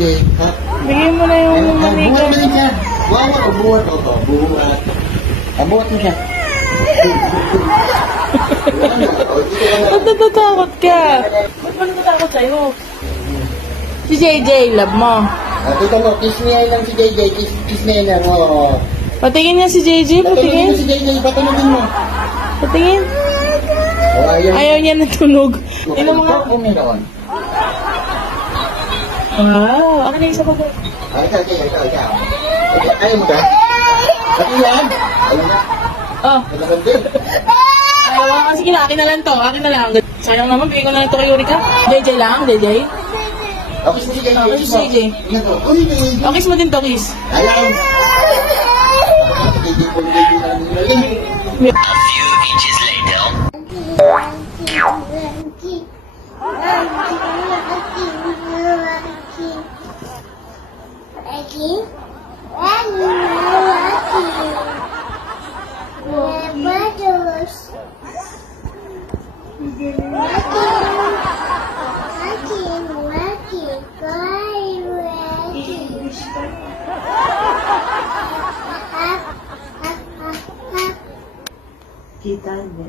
JJ. Ha? Bigyan mo na yung manigang. Buhat mo rin siya. Buhat. Buhat. Buhat mo siya. Ba't natatakot ka? Ba't ba natatakot sa'yo? Si JJ, love mo. Tita mo, kiss niya lang si JJ. Kiss niya lang. Patingin niya si JJ, patingin. Patulogin mo si JJ, patulogin mo. Patingin. Ayaw niya natunog. Tingnan mo nga. Wow, ano na isa pa ba? Ikaw. Ayaw mo ba? Pati yan. Ayaw na. Oh. Alaman din. Ayaw, sige na, akin na lang to. Akin na lang. Sayang naman, bigay ko na lang to kay Eureka. JJ lang, JJ. Okay, si JJ. Okay, si JJ. Okay, mo din to, kiss. Ayaw. A few inches later. Kita, hindi.